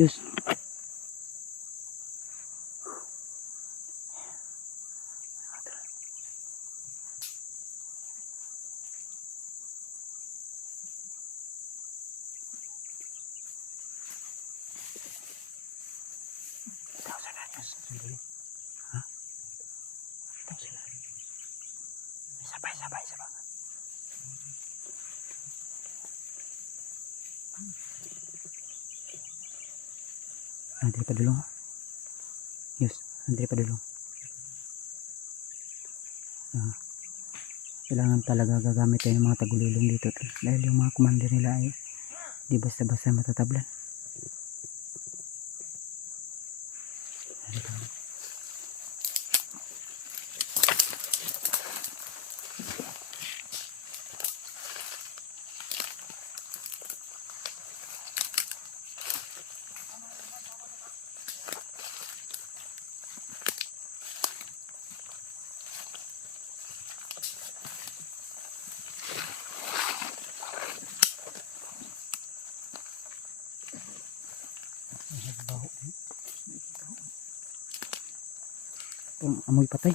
Yes. Sabay. Andri pa dulong. Yes, andri pa dulong. Kailangan talaga gagamit tayo ng mga tagulilong dito dahil yung mga commander nila ay di basta-basta matatablan. Amoy patay.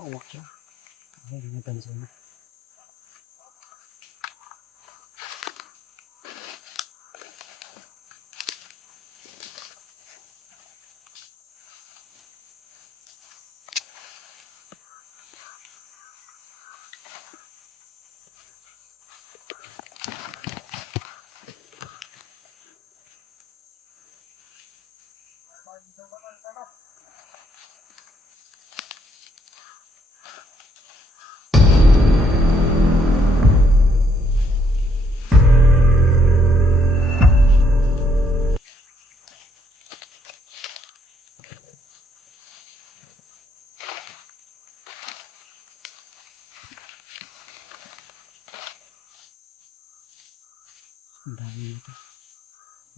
Uwak siya. Ay, napansin mo.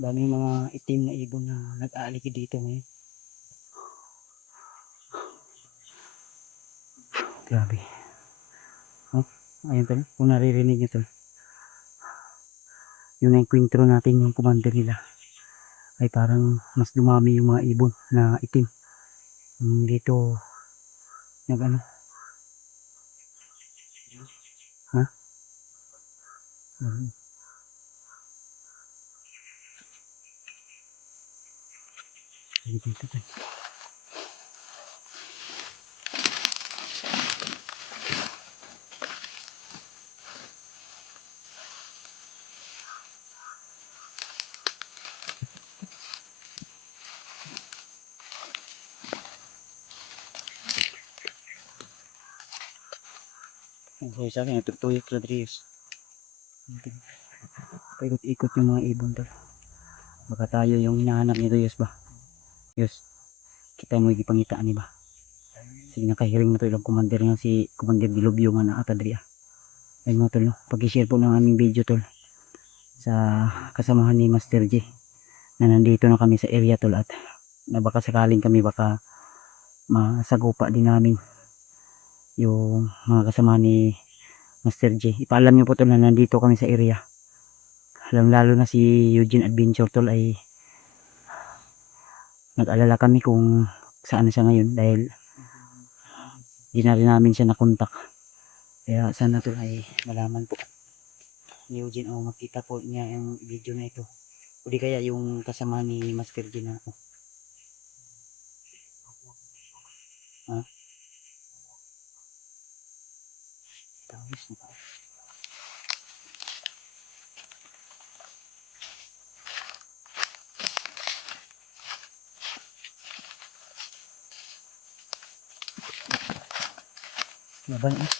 Daming mga itim na ibon na nag-aaliki dito ngayon. Grabe. Oh, ayun tol, kung naririnig nyo tol, yung na-encuentro natin yung commander nila ay parang mas dumami yung mga ibon na itim. Dito nag ano, ha? Dito tol. So sa akin, tutuyok Rodriguez. Paikot-ikot yung mga ibon tol. Baka tayo yung hinahanap nito, yes ba? Yes. Kita mo yung pangitaan ni ba? Sige, nakahiring na to ilang commander nga si Commander Dilubyo nga na atadri ah. Ayun mga tol, no? Pag-share po ng aming video tol sa kasamahan ni Master J na nandito na kami sa area tol, at na baka sakaling kami baka masagupa din namin yung mga kasama ni Master J. Ipaalam nyo po tol na nandito kami sa area. Lalo na si Eugene Adventure tol ay nag-alala kami kung saan siya ngayon dahil di na rin namin siya nakontak. Kaya sana tol ay malaman po ni Eugene o makita po niya yung video na ito. O di kaya yung kasama ni Master J na Ha? Tawis na pa. Laban eh.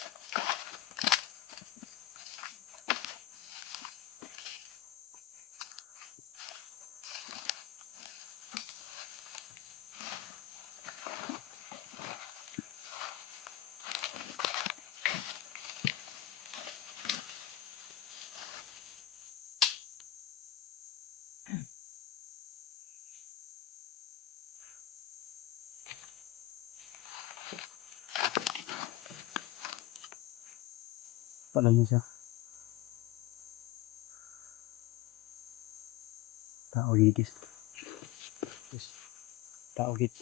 Pala niya siya. Tao gigis. Yes. Tao git.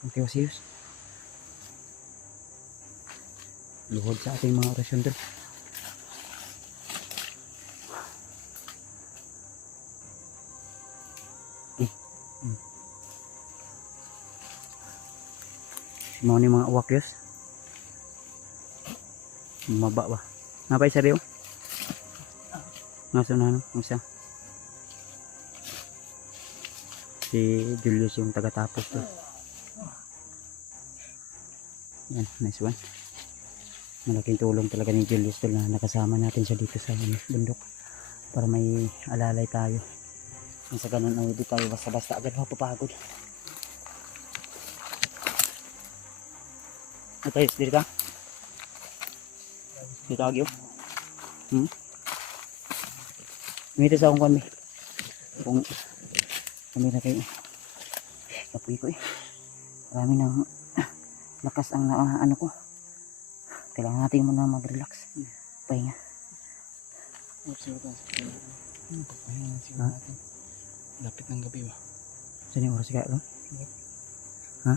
Ang tiwasiyos. Luhod sa ating mga orasyon doon. Mga ni mga uwakyos. Maba ba? Napay sa riyo? Nasa na ano? Nasa? Si Julius yung taga-tapos to. Yan, nice one. Malaking tulong talaga ni Julius to na nakasama natin siya dito sa bundok. Para may alalay tayo. Nasa ganun ay hindi tayo basta-basta agad mapapagod. Natayos dito ka? Dito agyo? Dito sa akong kami. Kung kami na kayo. Kapoy ko eh. Marami ng lakas ang ano ko. Kailangan natin muna mag-relax. Pahinga. Pahinga natin. Lapit ng gabi ba? Saan yung oras ka? Ha?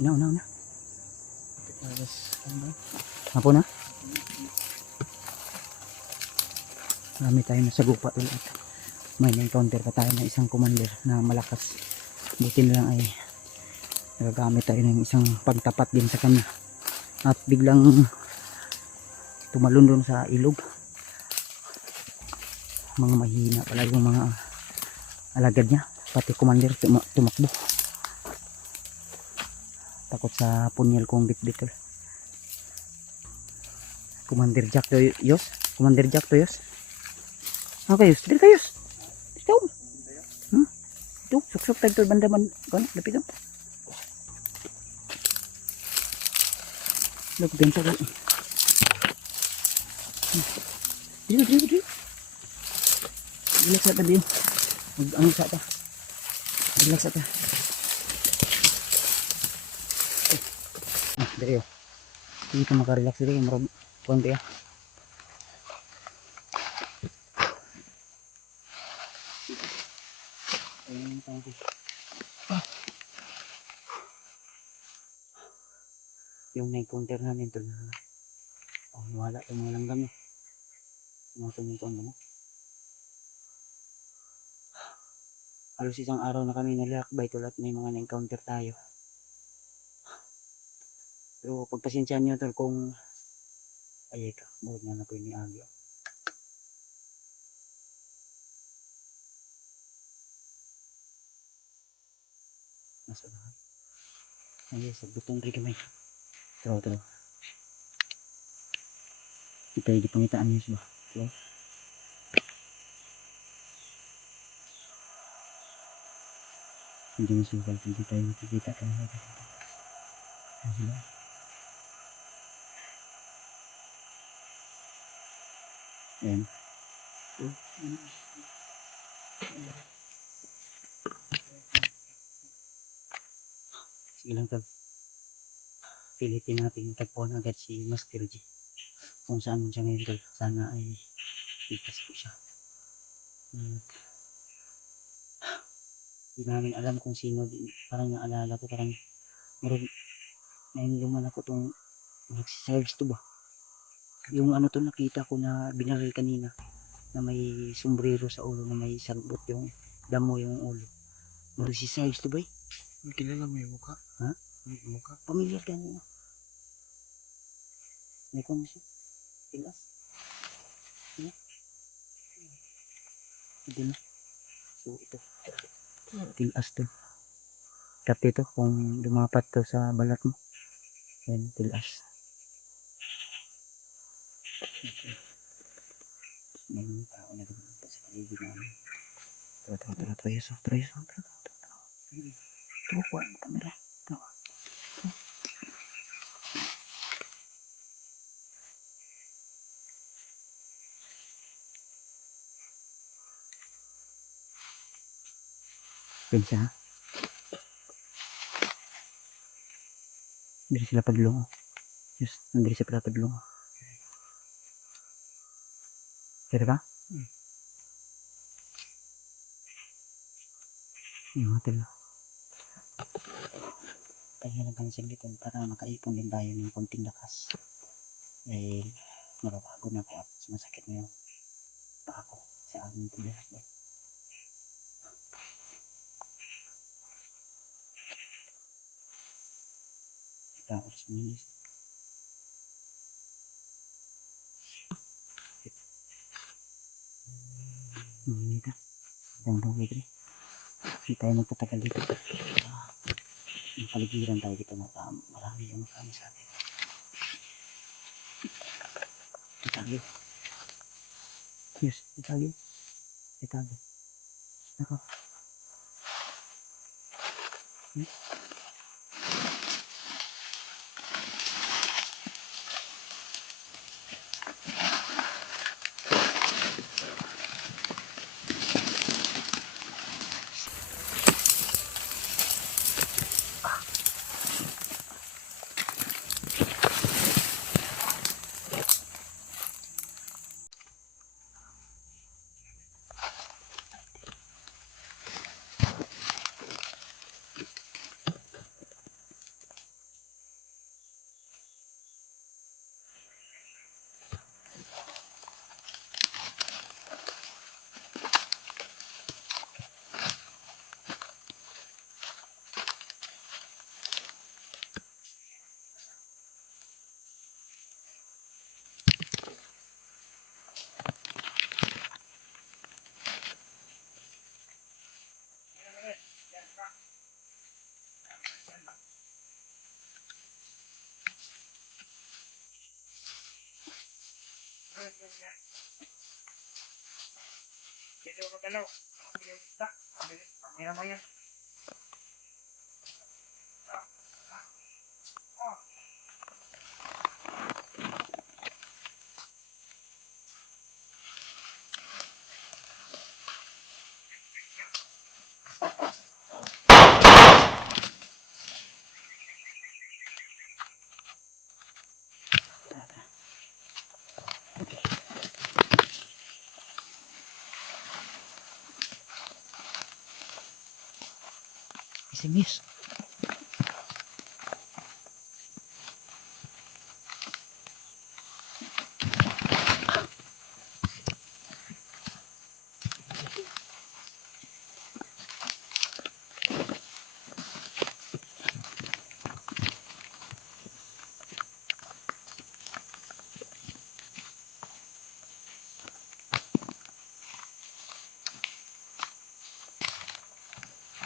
Una. Lapit na alas. Ano ba? Hapon na? Marami tayo nasa gupa ulit. May na-encounter pa tayo ng isang commander na malakas. Buti na lang ay nagagamit tayo ng isang pagtapat din sa kanya. At biglang tumalon doon sa ilog. Mga mahina pala yung mga alagad niya. Pati commander tumakbo. Takot sa punyal kong bit-bitol. Commander Jack to Yos. Commander Jack to Yos. Okay, Yos. Dito Yos. Dito. Ito, suksok tayo ito banda man. Gano'n, lapit ito. Look, bento ko. Dito. Relax na tayo. Ano sa ata? Relax na ata. Dito. Dito makarelax dito. Marami. Kuwante ya. Yung na-encounter namin ito na wala yung mga langgam eh. Tumitong mo. Halos isang araw na kami nalakbay tulad may mga na-encounter tayo. Pero pagpasensyaan nyo tol kung ay ito, buod na po yung agyo. Nasa na. Ay, sa butong rin kami. Tro. Kita yung pangitaan niyo ba? Tro. Hindi masukal, hindi tayo makikita tayo. Sila. Ayan. Sige lang tol. Pilitin natin tagpuan agad si Master G. Kung saan man siya ngayon tol. Sana ay ligtas po siya. Hindi namin alam kung sino. Parang naalala ko. Parang meron. Nainuman ako itong nagsiserge to ba? Yung ano to nakita ko na binaril kanina. Na may sombrero sa ulo. Na may salbot yung damo yung ulo. Nagsiserge to ba eh? Kilala mo yung mukha? Ha? Yung mukha? Pamilyar ka niya. May kung siya. Tilas. Hindi na. So ito. Tilas to. Kapit to kung lumapat to sa balat mo. Yan, tilas. May tao na lumapat sa paligid namin. Tara, Yeso. Tara. Kuha ang kamera. Tara. Pensa ha? Hindi sila padlong. Yes, hindi sila padlong. Kira ka? Yung hotel. Kaya lang kami saglitan para makaipon din tayo ng konting lakas. Dahil mababago na ako at sumasakit na yung paa ko sa aming tibiras. Tapos minis. Minita. Dangdang wigri. Hindi tayo magtatagal dito. Yung paligiran tayo dito na marami yung marami sa atin. Itagi. Yes, itagi. Ako. Dito ka galaw. Mira mo yan. Kasi miss.